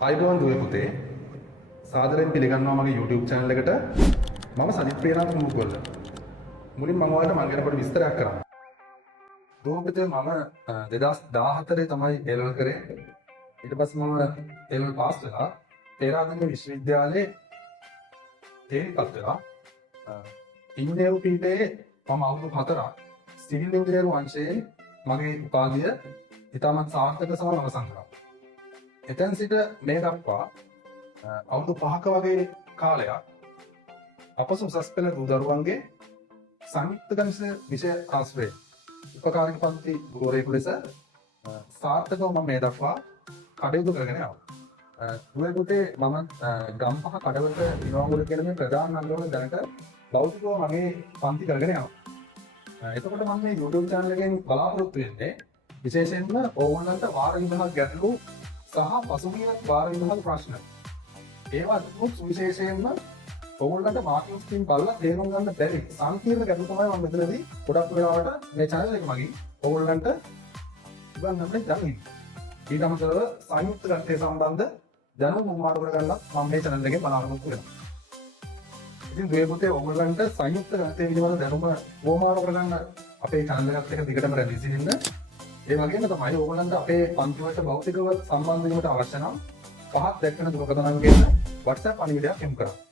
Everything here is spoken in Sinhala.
අයිබෝන් දුවේ පුතේ සාදරයෙන් පිළිගන්නවා මගේ YouTube channel එකට. මම සජිත් ප්‍රියනාන්ත මුගොල්ල. මුලින් මම ඔයාලට මම ගැන පොඩි විස්තරයක් කරන්න. දුව පුතේ මම 2014 තමයි A-level කරේ. ඊට පස්සේ මම A-level පාස් වෙලා පේරාදෙණිය විශ්වවිද්‍යාලයේ තේරිපත් වෙලා ඉංජිනේරු පීඨයේ මම අවුරුදු 4ක් සිවිල් ඉංජිනේරු අංශයේ මගේ උපාධිය ඉතාමත් සාර්ථක සහ අවසන් කරා. එතැන් සිට මේ දක්වා අවුරුදු 5ක වගේ කාලයක් අපස උසස් පෙළ දූ දරුවන්ගේ සංයුක්ත ගණිත විෂය ආශ්‍රයේ උපකාරක පන්ති ගුරුවරයෙකු ලෙස සාර්ථකව මම මේ දක්වා කටයුතු කරගෙන ආවා. දුවේ පුතේ මම ගම්පහ කඩවත විනෝගුල කියන මේ ප්‍රධාන නගරවල දැනට භෞතිකව මගේ පන්ති කරගෙන ආවා. එතකොට මම මේ YouTube channel එකෙන් බලාපොරොත්තු වෙන්නේ විශේෂයෙන්ම ඕගොල්ලන්ට වාර විභාග ගැටලු සහ පසුගිය වාර විභාග ප්‍රශ්න. ඒවා විශේෂයෙන්ම ඔයගොල්ලන්ට මාර්කින් ස්කීම් බලලා තේරුම් ගන්න බැරි සංකීර්ණ ගැටලු තමයි මම මෙතනදී ගොඩක් වෙලාවට මේ channel එක මගින් ඔයගොල්ලන්ට උගන්වන්න යන්නේ. ඊට අමතරව සංයුක්ත ගණිතය සම්බන්ධ දැනුම උමාරු කරගන්න මම මේ channel එකෙන් බලාපොරොත්තු වෙනවා. ඉතින් දුවේ පුතේ ඔයගොල්ලන්ට සංයුක්ත ගණිතය පිළිබඳ දැනුම උමාරු කරගන්න අපේ channel එකත් එක්ක දිගටම රැඳී සිටින්න. ඒ වගේම තමයි ඔයගොල්ලන්ට අපේ පන්ති වලට භෞතිකව සම්බන්ධ වීමට අවශ්‍ය නම් පහත් දැක්වෙන දුරකථන අංකයට WhatsApp පණිවිඩයක් යොමු කරන්න.